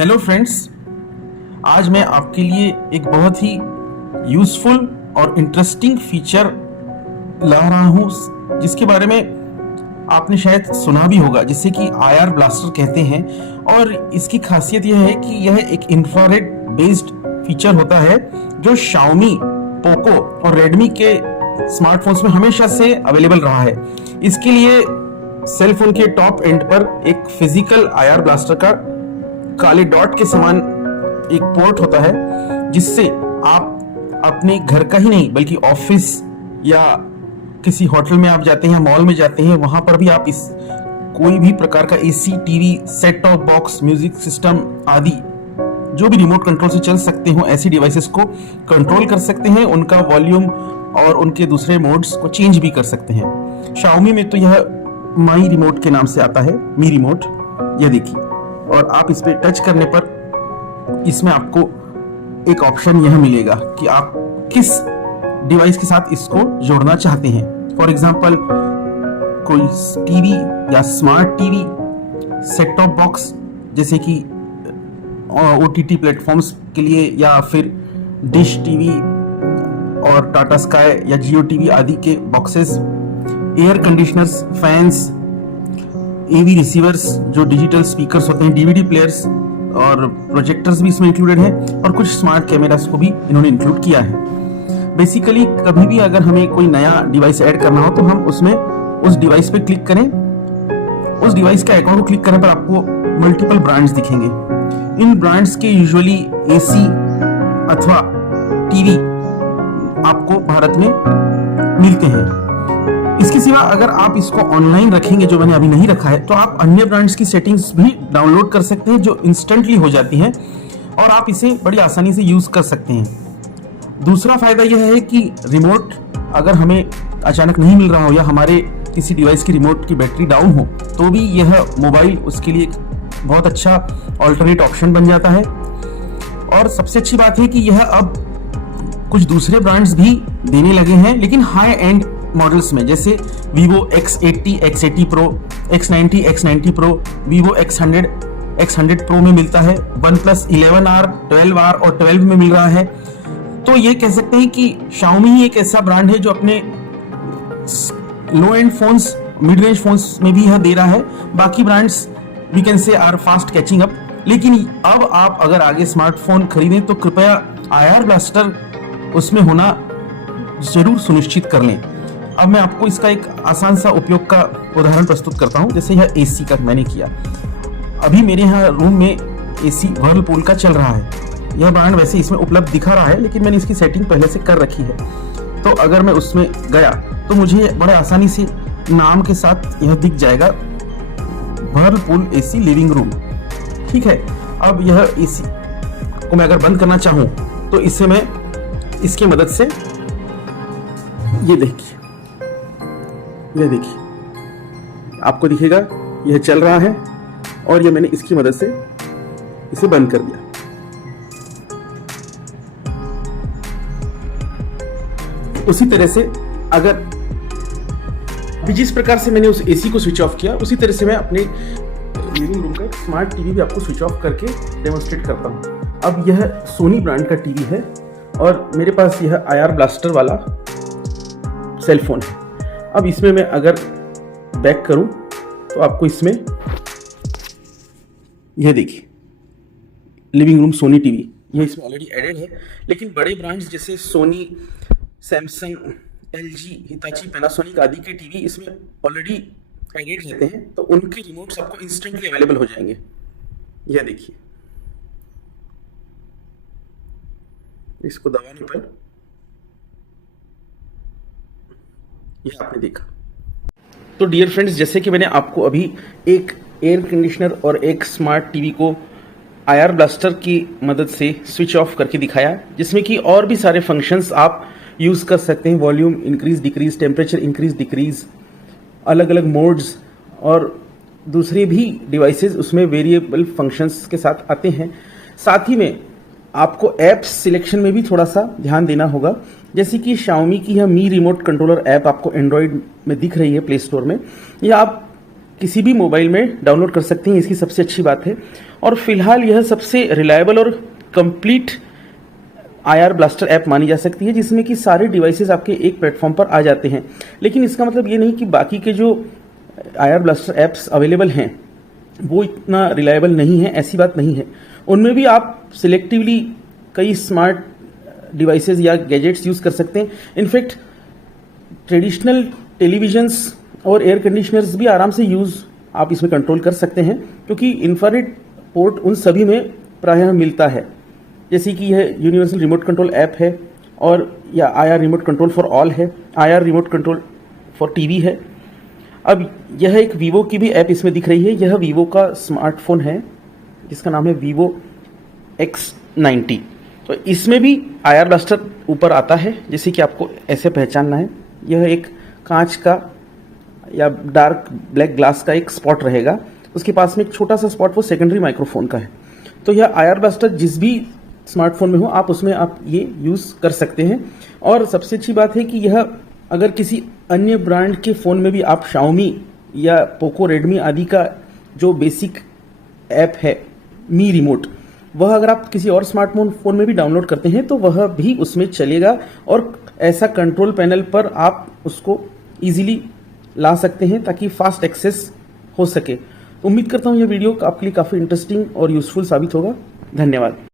Hello friends, आज मैं आपके लिए एक बहुत ही यूज़फुल और इंटरेस्टिंग फीचर ला रहा हूँ जिसके बारे में आपने शायद सुना भी होगा, जिसे कि आईआर ब्लास्टर कहते हैं। और इसकी खासियत यह है कि यह एक इंफ्रारेड बेस्ड फीचर होता है जो Xiaomi, पोको और रेडमी के स्मार्टफोन्स में हमेशा से अवेलेबल रहा है। इसके लिए सेल फोन के टॉप एंड पर एक फिजिकल आईआर ब्लास्टर का काले डॉट के समान एक पोर्ट होता है, जिससे आप अपने घर का ही नहीं बल्कि ऑफिस या किसी होटल में आप जाते हैं, मॉल में जाते हैं, वहां पर भी आप इस कोई भी प्रकार का AC, TV, set top box, music system आदि जो भी रिमोट कंट्रोल से चल सकते हो ऐसी डिवाइसेस को कंट्रोल कर सकते हैं, उनका वॉल्यूम और उनके दूसरे मोड्स को चेंज भी कर सकते हैं। Xiaomi में तो यह माई रिमोट के नाम से आता है, मी रिमोट। यह देखिए, और आप इस पे टच करने पर इसमें आपको एक ऑप्शन यह मिलेगा कि आप किस डिवाइस के साथ इसको जोड़ना चाहते हैं। फॉर एग्जांपल कोई टीवी या smart TV, set top box जैसे कि ओटीटी प्लेटफॉर्म्स के लिए, या फिर डिश टीवी और टाटा स्काई या जियो टीवी आदि के बॉक्सेस, एयर कंडीशनर्स, फैंस, एवी रिसीवर्स जो डिजिटल स्पीकर्स होते हैं, डीवीडी प्लेयर्स और प्रोजेक्टर्स भी इसमें इंक्लूडेड हैं, और कुछ स्मार्ट कैमरास को भी इन्होंने इंक्लूड किया है। बेसिकली कभी भी अगर हमें कोई नया डिवाइस ऐड करना हो तो हम उसमें उस डिवाइस पे क्लिक करें, उस डिवाइस के आइकॉन को क्लिक करने पर आपको मल्टीपल ब्रांड्स दिखेंगे। इन ब्रांड्स के यूजुअली एसी अथवा टीवी आपको भारत में मिलते हैं। इसके सिवा अगर आप इसको ऑनलाइन रखेंगे, जो मैंने अभी नहीं रखा है, तो आप अन्य ब्रांड्स की सेटिंग्स भी डाउनलोड कर सकते हैं जो इंस्टेंटली हो जाती हैं, और आप इसे बड़ी आसानी से यूज कर सकते हैं। दूसरा फायदा यह है कि रिमोट अगर हमें अचानक नहीं मिल रहा हो या हमारे किसी डिवाइस की रिमोट की बैटरी डाउन हो, तो भी यह मोबाइल उसके लिए एक बहुत अच्छा ऑल्टरनेट ऑप्शन बन जाता है। और सबसे अच्छी बात है कि यह अब कुछ दूसरे ब्रांड्स भी देने लगे हैं, लेकिन हाई एंड मॉडल्स में, जैसे Vivo X80, X80 Pro, X90, X90 Pro, Vivo X100, X100 Pro में मिलता है। OnePlus 11R, 12R और 12 में मिल रहा है। तो ये कह सकते हैं कि Xiaomi ही एक ऐसा ब्रांड है जो अपने low end phones, mid range phones में भी यह दे रहा है। बाकी brands we can say are fast catching up. लेकिन अब आप अगर आगे स्मार्टफोन खरीदें तो कृपया आईआर ब्लास्टर उसमें होना जरूर सुनिश्चित कर लें। अब मैं आपको इसका एक आसान सा उपयोग का उदाहरण प्रस्तुत करता हूं। जैसे यह एसी का मैंने किया, अभी मेरे यहाँ रूम में एसी व्हर्लपूल का चल रहा है। यह ब्रांड वैसे इसमें उपलब्ध दिखा रहा है, लेकिन मैंने इसकी सेटिंग पहले से कर रखी है। तो अगर मैं उसमें गया तो मुझे बड़े आसानी से नाम के साथ यह दिख जाएगा, व्हर्लपूल एसी लिविंग रूम। ठीक है, अब यह एसी को मैं अगर बंद करना चाहूं तो इसे मैं इसकी मदद से, ये देखिए आपको दिखेगा यह चल रहा है, और यह मैंने इसकी मदद से इसे बंद कर दिया। उसी तरह से अगर जिस प्रकार से मैंने उस एसी को स्विच ऑफ किया, उसी तरह से मैं अपने लिविंग रूम का एक स्मार्ट टीवी भी आपको स्विच ऑफ करके डेमोन्स्ट्रेट करता हूं। अब यह सोनी ब्रांड का टीवी है और मेरे पास यह आईआर ब्लास्टर वाला सेल फोन है। अब इसमें मैं अगर बैक करूं तो आपको इसमें यह देखिए लिविंग रूम सोनी टीवी, यह इसमें ऑलरेडी एडेड है। लेकिन बड़े ब्रांड्स जैसे Sony, Samsung, LG, Hitachi, Panasonic आदि के टीवी इसमें ऑलरेडी एडेड रहते हैं, तो उनके रिमोट्स आपको इंस्टेंटली अवेलेबल हो जाएंगे। यह देखिए, इसको दबाने पर यह आपने देखा। तो डियर फ्रेंड्स, जैसे कि मैंने आपको अभी एक एयर कंडीशनर और एक स्मार्ट टीवी को आईआर ब्लास्टर की मदद से स्विच ऑफ करके दिखाया, जिसमें कि और भी सारे फंक्शंस आप यूज कर सकते हैं। Volume increase decrease, temperature increase decrease, अलग अलग मोड्स, और दूसरे भी डिवाइसेस उसमें वेरिएबल फंक्शंस के साथ आते हैं। साथ ही में आपको ऐप्स सिलेक्शन में भी थोड़ा सा ध्यान देना होगा, जैसे कि Xiaomi की यह मी रिमोट कंट्रोलर ऐप आपको एंड्रॉइड में दिख रही है प्ले स्टोर में। यह आप किसी भी मोबाइल में डाउनलोड कर सकते हैं, इसकी सबसे अच्छी बात है। और फिलहाल यह सबसे रिलायबल और कंप्लीट IR ब्लास्टर ऐप मानी जा सकती है, जिसमें कि सारे डिवाइसेस आपके एक प्लेटफॉर्म पर आ जाते हैं। लेकिन इसका मतलब ये नहीं कि बाकी के जो IR ब्लास्टर ऐप्स अवेलेबल हैं वो इतना रिलायबल नहीं है, ऐसी बात नहीं है। उनमें भी आप सिलेक्टिवली कई स्मार्ट डिवाइसेस या गैजेट्स यूज़ कर सकते हैं। इनफैक्ट ट्रेडिशनल टेलीविजन्स और एयर कंडीशनर्स भी आराम से यूज़ आप इसमें कंट्रोल कर सकते हैं, क्योंकि इंफ्रारेड पोर्ट उन सभी में प्रायः मिलता है। जैसे कि यह यूनिवर्सल रिमोट कंट्रोल ऐप है, और या IR remote control for all है, IR remote control for TV है। अब यह एक वीवो की भी ऐप इसमें दिख रही है। यह वीवो का स्मार्टफोन है जिसका नाम है Vivo X90। तो इसमें भी IR ब्लास्टर ऊपर आता है, जैसे कि आपको ऐसे पहचानना है। यह एक कांच का या डार्क ब्लैक ग्लास का एक स्पॉट रहेगा, उसके पास में एक छोटा सा स्पॉट वो सेकेंडरी माइक्रोफोन का है। तो यह IR ब्लास्टर जिस भी स्मार्टफोन में हो आप उसमें आप ये यूज़ कर सकते हैं। और सबसे अच्छी बात है कि यह अगर किसी अन्य ब्रांड के फ़ोन में भी आप Xiaomi या पोको, रेडमी आदि का जो बेसिक ऐप है मी रिमोट, वह अगर आप किसी और स्मार्टफोन में भी डाउनलोड करते हैं तो वह भी उसमें चलेगा, और ऐसा कंट्रोल पैनल पर आप उसको इजीली ला सकते हैं ताकि फास्ट एक्सेस हो सके। उम्मीद करता हूँ यह वीडियो आपके लिए काफ़ी इंटरेस्टिंग और यूजफुल साबित होगा। धन्यवाद।